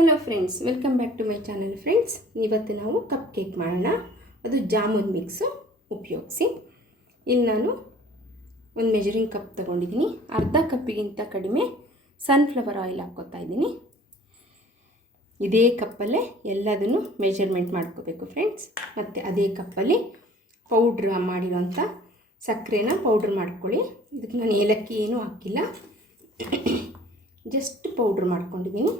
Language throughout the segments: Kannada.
Hello friends welcome back to my channel friends ಇವತ್ತು ನಾವು ಕಪ್ ಕೇಕ್ ಮಾಡೋಣ. ಅದು ಜಾಮೂನ್ ಮಿಕ್ಸು ಉಪಯೋಗಿಸಿ. ಇಲ್ಲಿ ನಾನು ಒಂದು ಮೆಜರಿಂಗ್ ಕಪ್ ತಗೊಂಡಿದ್ದೀನಿ. ಅರ್ಧ ಕಪ್ಪಿಗಿಂತ ಕಡಿಮೆ ಸನ್ಫ್ಲವರ್ ಆಯಿಲ್ ಹಾಕ್ಕೋತಾ ಇದ್ದೀನಿ. ಇದೇ ಕಪ್ಪಲ್ಲೇ ಎಲ್ಲದನ್ನು ಮೆಜರ್ಮೆಂಟ್ ಮಾಡ್ಕೋಬೇಕು ಫ್ರೆಂಡ್ಸ್ ಮತ್ತು ಅದೇ ಕಪ್ಪಲ್ಲಿ ಪೌಡ್ರ್ ಮಾಡಿರೋಂಥ ಸಕ್ಕರೆನ ಪೌಡ್ರ್ ಮಾಡ್ಕೊಳ್ಳಿ. ಇದಕ್ಕೆ ನಾನು ಏಲಕ್ಕಿ ಏನೂ ಹಾಕಿಲ್ಲ. ಜಸ್ಟ್ ಪೌಡ್ರ್ ಮಾಡ್ಕೊಂಡಿದ್ದೀನಿ.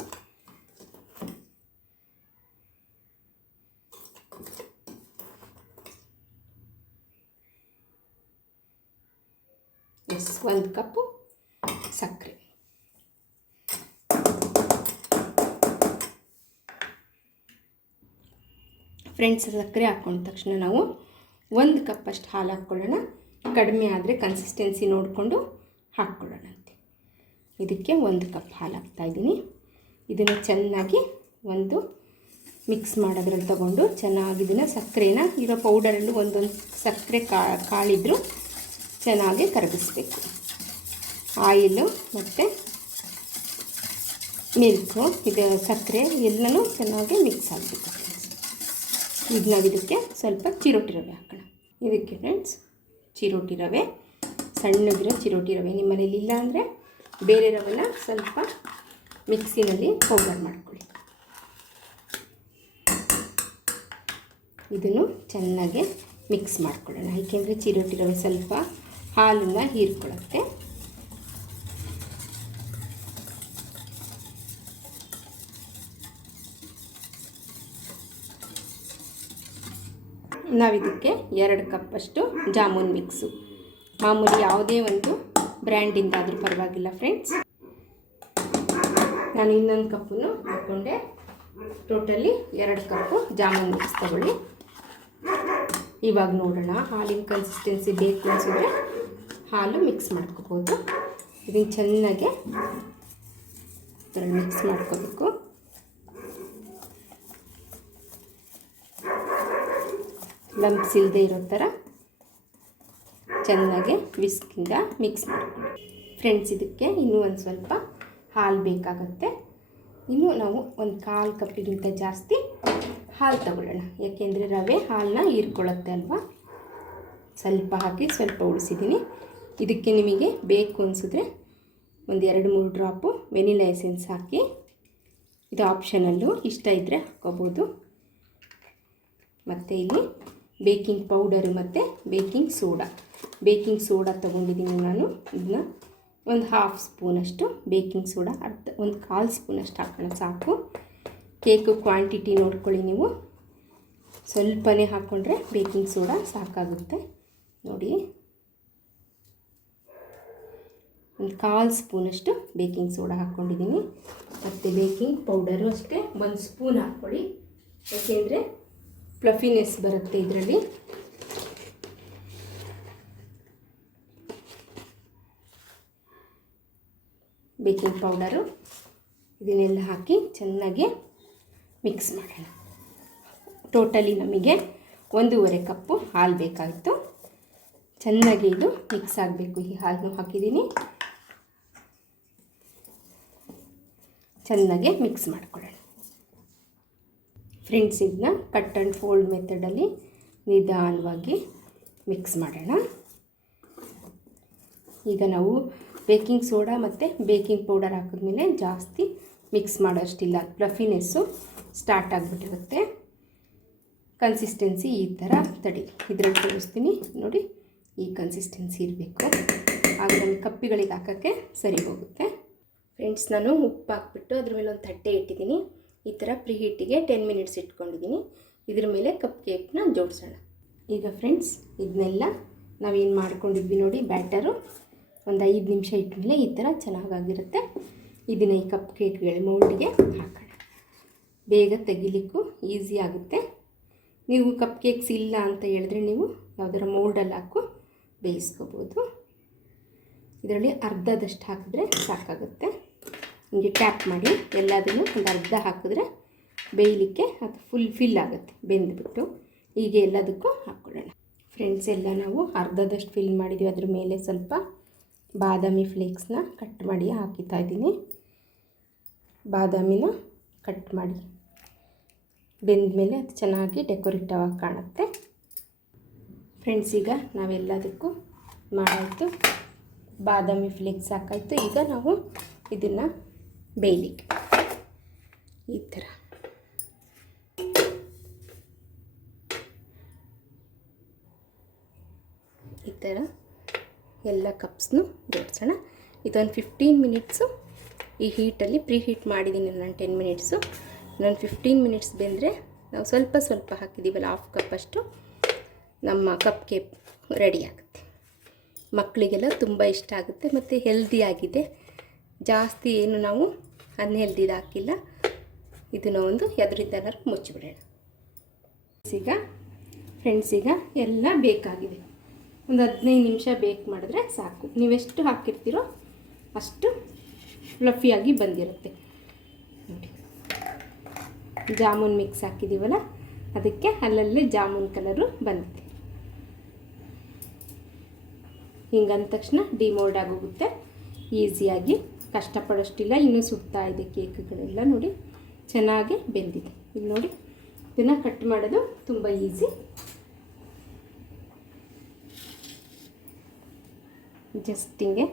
ಒಂದು ಕಪ್ಪು, ಸಕ್ಕರೆ. ಫ್ರೆಂಡ್ಸ್, ಸಕ್ಕರೆ ಹಾಕ್ಕೊಂಡ ತಕ್ಷಣ ನಾವು ಒಂದು ಕಪ್ಪಷ್ಟು ಹಾಲು ಹಾಕ್ಕೊಳ್ಳೋಣ ಕಡಿಮೆ ಆದರೆ ಕನ್ಸಿಸ್ಟೆನ್ಸಿ ನೋಡಿಕೊಂಡು ಹಾಕ್ಕೊಳ್ಳೋಣಂತೆ ಇದಕ್ಕೆ ಒಂದು ಕಪ್ ಹಾಲು ಹಾಕ್ತಾಯಿದ್ದೀನಿ ಇದನ್ನು ಚೆನ್ನಾಗಿ ಒಂದು ಮಿಕ್ಸ್ ಮಾಡೋದ್ರಲ್ಲಿ ತಗೊಂಡು ಚೆನ್ನಾಗಿ ಇದನ್ನು ಸಕ್ಕರೆನ ಇರೋ ಪೌಡರಲ್ಲೂ ಒಂದೊಂದು ಸಕ್ಕರೆ ಕಾಳಿದ್ರು ಚೆನ್ನಾಗಿ ಕರಗಿಸ್ಬೇಕು. ಆಯಿಲು ಮತ್ತು ಮಿಲ್ಕು ಇದು ಸಕ್ಕರೆ ಎಲ್ಲನೂ ಚೆನ್ನಾಗಿ ಮಿಕ್ಸ್ ಆಗಬೇಕು ಈಗ ನಾವು ಇದಕ್ಕೆ ಸ್ವಲ್ಪ ಚಿರೋಟಿ ರವೆ ಹಾಕೋಣ. ಇದಕ್ಕೆ ಫ್ರೆಂಡ್ಸ್ ಚಿರೋಟಿ ರವೆ ಸಣ್ಣದಿರೋ ಚಿರೋಟಿ ರವೆ. ನಿಮ್ಮ ಇಲ್ಲ ಅಂದರೆ ಬೇರೆ ರವೆನ ಸ್ವಲ್ಪ ಮಿಕ್ಸಿನಲ್ಲಿ ಪೌಡರ್ ಮಾಡ್ಕೊಳ್ಳಿ. ಇದನ್ನು ಚೆನ್ನಾಗಿ ಮಿಕ್ಸ್ ಮಾಡ್ಕೊಳ್ಳೋಣ. ಏಕೆಂದರೆ ಚಿರೋಟಿ ರವೆ ಸ್ವಲ್ಪ ಹಾಲನ್ನು ಹೀರ್ಕೊಳ್ಳುತ್ತೆ. ನಾವಿದಕ್ಕೆ ಎರಡು ಕಪ್ಪಷ್ಟು ಜಾಮೂನ್ ಮಿಕ್ಸು. ಮಾಮೂಲಿ ಯಾವುದೇ ಒಂದು ಬ್ರ್ಯಾಂಡಿಂದಾದರೂ ಪರವಾಗಿಲ್ಲ ಫ್ರೆಂಡ್ಸ್. ನಾನು ಇನ್ನೊಂದು ಕಪ್ಪನ್ನು ಹಾಕ್ಕೊಂಡೆ ಟೋಟಲಿ ಎರಡು ಕಪ್ಪು ಜಾಮೂನ್ ಮಿಕ್ಸ್ ತಗೊಳ್ಳಿ. ಇವಾಗ ನೋಡೋಣ ಹಾಲಿನ ಕನ್ಸಿಸ್ಟೆನ್ಸಿ ಬೇಕು ಅನಿಸಿದ್ರೆ ಹಾಲು ಮಿಕ್ಸ್ ಮಾಡ್ಕೋಬೋದು. ಇದನ್ನು ಚೆನ್ನಾಗೆ ಮಿಕ್ಸ್ ಮಾಡ್ಕೋಬೇಕು. ಲಂಪ್ಸ್ ಇಲ್ಲದೆ ಇರೋ ಥರ ಚೆನ್ನಾಗಿ ವಿಸ್ಕಿಂದ ಮಿಕ್ಸ್ ಮಾಡಿ ಫ್ರೆಂಡ್ಸ್, ಇದಕ್ಕೆ ಇನ್ನೂ ಒಂದು ಸ್ವಲ್ಪ ಹಾಲು ಬೇಕಾಗುತ್ತೆ. ಇನ್ನೂ ನಾವು ಒಂದು ಕಾಲು ಕಪ್ಪಿಗಿಂತ ಜಾಸ್ತಿ ಹಾಲು ತಗೊಳ್ಳೋಣ. ಯಾಕೆಂದರೆ ರವೆ ಹಾಲನ್ನ ಹೀರ್ಕೊಳ್ಳುತ್ತೆ ಅಲ್ವಾ? ಸ್ವಲ್ಪ ಹಾಕಿ ಸ್ವಲ್ಪ ಉಳಿಸಿದ್ದೀನಿ. ಇದಕ್ಕೆ ನಿಮಗೆ ಬೇಕು ಅನಿಸಿದ್ರೆ ಒಂದು ಎರಡು ಮೂರು ಡ್ರಾಪು ವೆನಿಲಾ ಎಸೆನ್ಸ್ ಹಾಕಿ ಇದು ಆಪ್ಷನಲ್ಲು ಇಷ್ಟ ಇದ್ದರೆ ಹಾಕ್ಕೋಬೋದು. ಮತ್ತು ಇಲ್ಲಿ ಬೇಕಿಂಗ್ ಪೌಡರು ಮತ್ತು ಬೇಕಿಂಗ್ ಸೋಡಾ. ಬೇಕಿಂಗ್ ಸೋಡಾ ತೊಗೊಂಡಿದ್ದೀನಿ ನಾನು. ಇದನ್ನ ಒಂದು ಹಾಫ್ ಸ್ಪೂನಷ್ಟು ಬೇಕಿಂಗ್ ಸೋಡಾ ಅರ್ಧ, ಒಂದು ಕಾಲು ಸ್ಪೂನಷ್ಟು ಹಾಕೋಣ, ಸಾಕು. ಕೇಕು ಕ್ವಾಂಟಿಟಿ ನೋಡ್ಕೊಳ್ಳಿ ನೀವು. ಸ್ವಲ್ಪನೇ ಹಾಕ್ಕೊಂಡ್ರೆ ಬೇಕಿಂಗ್ ಸೋಡಾ ಸಾಕಾಗುತ್ತೆ. ನೋಡಿ. ಒಂದು ಕಾಲು ಸ್ಪೂನಷ್ಟು ಬೇಕಿಂಗ್ ಸೋಡಾ ಹಾಕ್ಕೊಂಡಿದ್ದೀನಿ ಮತ್ತು ಬೇಕಿಂಗ್ ಪೌಡರು ಅಷ್ಟೇ, ಒಂದು ಸ್ಪೂನ್ ಹಾಕ್ಕೊಳ್ಳಿ. ಯಾಕೆಂದರೆ ಫ್ಲಫಿನೆಸ್ ಬರುತ್ತೆ ಇದರಲ್ಲಿ. ಬೇಕಿಂಗ್ ಪೌಡರು ಇದನ್ನೆಲ್ಲ ಹಾಕಿ ಚೆನ್ನಾಗಿ ಮಿಕ್ಸ್ ಮಾಡೋಣ. ಟೋಟಲಿ ನಮಗೆ ಒಂದೂವರೆ ಕಪ್ಪು ಹಾಲು ಬೇಕಾಯಿತು ಚೆನ್ನಾಗಿ ಇದು ಮಿಕ್ಸ್ ಆಗಬೇಕು. ಈ ಹಾಲನ್ನು ಹಾಕಿದ್ದೀನಿ. ಚೆನ್ನಾಗಿ ಮಿಕ್ಸ್ ಮಾಡ್ಕೊಳ್ಳೋಣ. ಫ್ರೆಂಡ್ಸ್ ಇದನ್ನ ಕಟ್ ಆ್ಯಂಡ್ ಫೋಲ್ಡ್ ಮೆಥಡಲ್ಲಿ ನಿಧಾನವಾಗಿ ಮಿಕ್ಸ್ ಮಾಡೋಣ. ಈಗ ನಾವು ಬೇಕಿಂಗ್ ಸೋಡಾ ಮತ್ತು ಬೇಕಿಂಗ್ ಪೌಡರ್ ಹಾಕಿದ್ಮೇಲೆ ಜಾಸ್ತಿ ಮಿಕ್ಸ್ ಮಾಡೋಷ್ಟಿಲ್ಲ. ಪ್ಲಫಿನೆಸ್ಸು ಸ್ಟಾರ್ಟ್ ಆಗಿಬಿಟ್ಟಿರುತ್ತೆ. ಕನ್ಸಿಸ್ಟೆನ್ಸಿ ಈ ಥರ ತಡಿ. ಇದರಲ್ಲಿ ತೋರಿಸ್ತೀನಿ. ನೋಡಿ, ಈ ಕನ್ಸಿಸ್ಟೆನ್ಸಿ ಇರಬೇಕು. ಆಗ ನಾನು ಕಪ್ಪಿಗಳಿಗೆ ಹಾಕೋಕ್ಕೆ ಸರಿ ಹೋಗುತ್ತೆ. ಫ್ರೆಂಡ್ಸ್, ನಾನು ಉಪ್ಪು ಹಾಕ್ಬಿಟ್ಟು ಅದ್ರ ಮೇಲೆ ಒಂದು ತಟ್ಟೆ ಇಟ್ಟಿದ್ದೀನಿ. ಈ ಥರ ಪ್ರೀ ಹೀಟಿಗೆ ಟೆನ್ ಮಿನಿಟ್ಸ್ ಇಟ್ಕೊಂಡಿದ್ದೀನಿ. ಇದ್ರ ಮೇಲೆ ಕಪ್ ಕೇಕ್ನ ಜೋಡಿಸೋಣ. ಈಗ ಫ್ರೆಂಡ್ಸ್ ಇದನ್ನೆಲ್ಲ ನಾವೇನು ಮಾಡ್ಕೊಂಡಿದ್ವಿ ನೋಡಿ, ಬ್ಯಾಟರು. ಒಂದು ಐದು ನಿಮಿಷ ಇಟ್ಟಮೇಲೆ ಈ ಥರ ಚೆನ್ನಾಗಾಗಿರುತ್ತೆ. ಇದನ್ನ ಈ ಕಪ್ ಕೇಕ್ಗಳ ಮೌಲ್ಡಿಗೆ ಹಾಕೋಣ. ಬೇಗ ತೆಗಿಲಿಕ್ಕೂ ಈಸಿ ಆಗುತ್ತೆ. ನೀವು ಕಪ್ ಕೇಕ್ಸ್ ಇಲ್ಲ ಅಂತ ಹೇಳಿದ್ರೆ ನೀವು ಯಾವುದರ ಮೌಲ್ಡಲ್ಲಿ ಹಾಕು, ಬೇಯಿಸ್ಕೋಬೋದು. ಇದರಲ್ಲಿ ಅರ್ಧದಷ್ಟು ಹಾಕಿದ್ರೆ ಸಾಕಾಗುತ್ತೆ. ಹಿಂಗೆ ಟ್ಯಾಪ್ ಮಾಡಿ ಎಲ್ಲದನ್ನು ಒಂದು ಅರ್ಧ ಹಾಕಿದ್ರೆ ಬೇಯಲಿಕ್ಕೆ ಅದು ಫುಲ್ ಫಿಲ್ ಆಗುತ್ತೆ, ಬೆಂದುಬಿಟ್ಟು. ಹೀಗೆ ಎಲ್ಲದಕ್ಕೂ ಹಾಕ್ಕೊಳ್ಳೋಣ. ಫ್ರೆಂಡ್ಸ್ ಎಲ್ಲ ನಾವು ಅರ್ಧದಷ್ಟು ಫಿಲ್ ಮಾಡಿದ್ದೀವಿ ಅದ್ರ ಮೇಲೆ ಸ್ವಲ್ಪ ಬಾದಾಮಿ ಫ್ಲೇಕ್ಸ್ನ ಕಟ್ ಮಾಡಿ ಹಾಕಿತಾ ಇದ್ದೀನಿ. ಬಾದಾಮಿನ ಕಟ್ ಮಾಡಿ. ಬೆಂದ ಮೇಲೆ ಅದು ಚೆನ್ನಾಗಿ ಡೆಕೋರೇಟಿವ್ ಆಗಿ ಕಾಣುತ್ತೆ. ಫ್ರೆಂಡ್ಸ್ ಈಗ ನಾವೆಲ್ಲದಕ್ಕೂ ಮಾಡಾಯಿತು. ಬಾದಾಮಿ ಫ್ಲೇಕ್ಸ್ ಹಾಕಾಯಿತು. ಈಗ ನಾವು ಇದನ್ನು ಬೇಯಲಿಕ್ಕೆ ಈ ಥರ. ಈ ಥರ ಎಲ್ಲ ಕಪ್ಸ್ನು ಜೋಡಿಸೋಣ. ಇದೊಂದು ಫಿಫ್ಟೀನ್ ಮಿನಿಟ್ಸು ಈ ಹೀಟಲ್ಲಿ ಪ್ರೀ ಹೀಟ್ ಮಾಡಿದ್ದೀನಿ ನಾನು ಟೆನ್ ಮಿನಿಟ್ಸು ನಾನು ಫಿಫ್ಟೀನ್ ಮಿನಿಟ್ಸ್ ಬೆಂದರೆ ನಾವು ಸ್ವಲ್ಪ ಸ್ವಲ್ಪ ಹಾಕಿದ್ದೀವಲ್ಲ ಹಾಫ್ ಕಪ್ಪಷ್ಟು ನಮ್ಮ ಕಪ್ ಕೇಕ್ ರೆಡಿ ಆಗುತ್ತೆ. ಮಕ್ಕಳಿಗೆಲ್ಲ ತುಂಬ ಇಷ್ಟ ಆಗುತ್ತೆ, ಮತ್ತು ಹೆಲ್ದಿ ಆಗಿದೆ. ಜಾಸ್ತಿ ಏನು ನಾವು ಅನ್ಹೆಲ್ದಿದು ಹಾಕಿಲ್ಲ. ಇದನ್ನು ಒಂದು ಎದುರಿದ್ದೆಲ್ಲರೂ ಮುಚ್ಚಿಬಿಡೋಣ. ಈಗ ಫ್ರೆಂಡ್ಸ್ ಈಗ ಎಲ್ಲ ಬೇಕಾಗಿದೆ. ಒಂದು ಹದಿನೈದು ನಿಮಿಷ ಬೇಕ್ ಮಾಡಿದ್ರೆ ಸಾಕು. ನೀವೆಷ್ಟು ಹಾಕಿರ್ತೀರೋ ಅಷ್ಟು ಫ್ಲಫಿಯಾಗಿ ಬಂದಿರುತ್ತೆ. ನೋಡಿ. ಜಾಮೂನ್ ಮಿಕ್ಸ್ ಹಾಕಿದ್ದೀವಲ್ಲ ಅದಕ್ಕೆ ಅಲ್ಲಲ್ಲೇ ಜಾಮೂನ್ ಕಲರು ಬಂದಿದೆ. ಹಿಂಗಂದ ತಕ್ಷಣ ಡಿಮೋಲ್ಡ್ ಆಗೋಗುತ್ತೆ. ಈಸಿಯಾಗಿ ಕಷ್ಟಪಡೋಷ್ಟಿಲ್ಲ, ಇನ್ನೂ ಸುಡ್ತಾ ಇದೆ ಕೇಕ್ಗಳೆಲ್ಲ ನೋಡಿ. ಚೆನ್ನಾಗಿ ಬೆಂದಿದೆ. ಇಲ್ಲಿ ನೋಡಿ, ಇದನ್ನು ಕಟ್ ಮಾಡೋದು ತುಂಬ ಈಸಿ. ಜಸ್ಟ್ ಹಿಂಗೆ.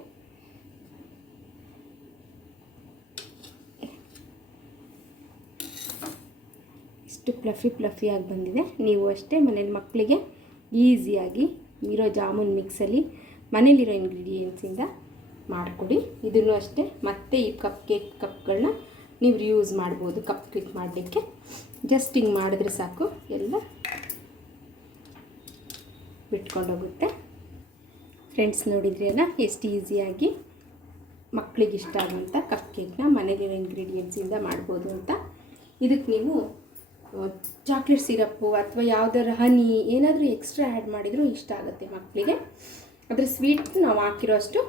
ಇಷ್ಟು ಪ್ಲಫಿ ಪ್ಲಫಿಯಾಗಿ ಬಂದಿದೆ. ನೀವು ಅಷ್ಟೇ ಮನೇಲಿ ಮಕ್ಕಳಿಗೆ ಈಸಿಯಾಗಿ ಇರೋ ಜಾಮೂನ್ ಮಿಕ್ಸಲ್ಲಿ ಮನೇಲಿರೋ ಇಂಗ್ರೀಡಿಯೆಂಟ್ಸಿಂದ ಮಾಡಿಕೊಡಿ. ಇದನ್ನು ಅಷ್ಟೇ, ಮತ್ತೆ ಈ ಕಪ್ ಕೇಕ್ ಕಪ್ಗಳನ್ನ ನೀವು ಯೂಸ್ ಮಾಡ್ಬೋದು ಕಪ್ ಕೇಕ್ ಮಾಡಲಿಕ್ಕೆ. ಜಸ್ಟ್ ಹಿಂಗೆ ಮಾಡಿದ್ರೆ ಸಾಕು, ಎಲ್ಲ ಬಿಟ್ಕೊಂಡೋಗುತ್ತೆ. ಫ್ರೆಂಡ್ಸ್ ನೋಡಿದ್ರೆಲ್ಲ ಎಷ್ಟು ಈಸಿಯಾಗಿ ಮಕ್ಕಳಿಗೆ ಇಷ್ಟ ಆಗುವಂಥ ಕಪ್ ಕೇಕ್ನ ಮನೆಗಿರೋ ಇಂಗ್ರೀಡಿಯೆಂಟ್ಸಿಂದ ಮಾಡ್ಬೋದು ಅಂತ. ಇದಕ್ಕೆ ನೀವು ಚಾಕ್ಲೇಟ್ ಸಿರಪ್ಪು ಅಥವಾ ಯಾವುದಾದ್ರು ಹನಿ ಏನಾದರೂ ಎಕ್ಸ್ಟ್ರಾ ಆ್ಯಡ್ ಮಾಡಿದರೂ ಇಷ್ಟ ಆಗುತ್ತೆ ಮಕ್ಕಳಿಗೆ ಅದರ ಸ್ವೀಟ್ ನಾವು ಹಾಕಿರೋ ಅಷ್ಟು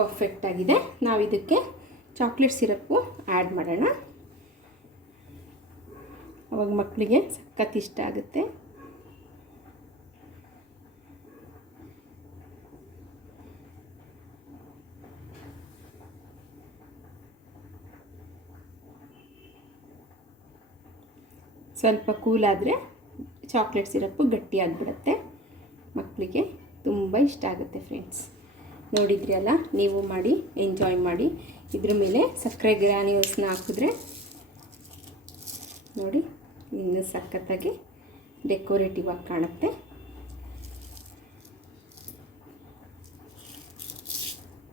ಪರ್ಫೆಕ್ಟ್ ಆಗಿದೆ. ನಾವು ಇದಕ್ಕೆ ಚಾಕ್ಲೇಟ್ ಸಿರಪ್ಪು ಆ್ಯಡ್ ಮಾಡೋಣ. ಅವಾಗ ಮಕ್ಕಳಿಗೆ ಸಖತ್ ಇಷ್ಟ ಆಗುತ್ತೆ. ಸ್ವಲ್ಪ ಕೂಲಾದರೆ ಚಾಕ್ಲೇಟ್ ಸಿರಪ್ಪು ಗಟ್ಟಿಯಾಗಿಬಿಡುತ್ತೆ ಮಕ್ಕಳಿಗೆ ತುಂಬ ಇಷ್ಟ ಆಗುತ್ತೆ ಫ್ರೆಂಡ್ಸ್ ನೋಡಿದ್ರಿ ಅಲ್ಲ ನೀವು ಮಾಡಿ ಎಂಜಾಯ್ ಮಾಡಿ. ಇದ್ರ ಮೇಲೆ ಸಕ್ಕರೆ ಗ್ರಾನ್ಯೂಲ್ಸ್ನ ಹಾಕಿದ್ರೆ, ನೋಡಿ, ಇನ್ನೂ ಸಖತ್ತಾಗಿ ಡೆಕೋರೇಟಿವ್ ಆಗಿ ಕಾಣುತ್ತೆ.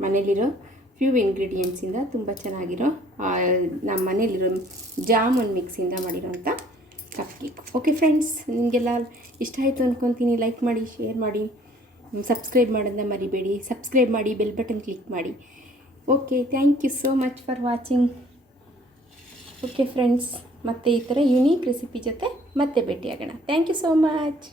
ಮನೇಲಿರೋ ಫ್ಯೂ ಇಂಗ್ರೀಡಿಯೆಂಟ್ಸಿಂದ ತುಂಬ ಚೆನ್ನಾಗಿರೋ ನಮ್ಮ ಮನೇಲಿರೋ ಜಾಮೂನ್ ಮಿಕ್ಸಿಂದ ಮಾಡಿರೋಂಥ ಕಪ್ ಕೇಕ್ ಓಕೆ ಫ್ರೆಂಡ್ಸ್ ನಿಮಗೆಲ್ಲ ಇಷ್ಟ ಆಯಿತು ಅಂದ್ಕೊತೀನಿ ಲೈಕ್ ಮಾಡಿ ಶೇರ್ ಮಾಡಿ. ಸಬ್ಸ್ಕ್ರೈಬ್ ಮಾಡೋದನ್ನ ಮರಿಬೇಡಿ. ಸಬ್ಸ್ಕ್ರೈಬ್ ಮಾಡಿ, ಬೆಲ್ ಬಟನ್ ಕ್ಲಿಕ್ ಮಾಡಿ. Okay thank you so much for watching okay friends ಮತ್ತೆ ಈ ಥರ ಯುನೀಕ್ ರೆಸಿಪಿ ಜೊತೆ ಮತ್ತೆ ಭೇಟಿಯಾಗೋಣ. Thank you so much